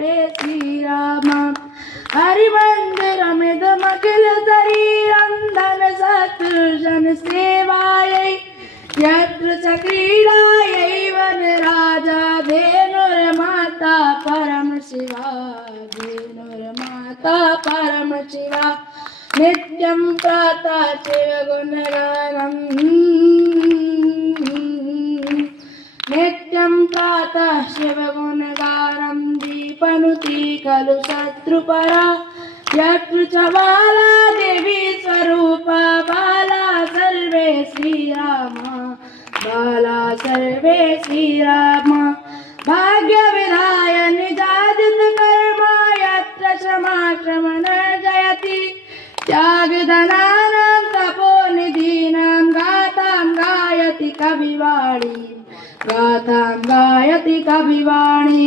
सर्वे श्रीराम हरिमन्दिरमिदमखिल शरीरं धन शत्रुजन सेवायै यत्र च क्रीडायै वनराजा धेनुर्माता परमशिवा धेनुर्माता परमशिवा नित्यं प्रातः शिवगुणगानं नित्यं प्रातः शिवगुणगानं दीपनुति खलु शत्रुपरा यत्र च बाला देवी स्वरूपा बाला सर्वे श्रीरामा बाला सर्वे श्रीरामा भाग्यविधाय निजादित कर्मा यत्र क्षमाश्रमण जयति त्यागधनानां तपोनिधीनां गाथां गायति कविवाणी गाथां गायति कविवाणी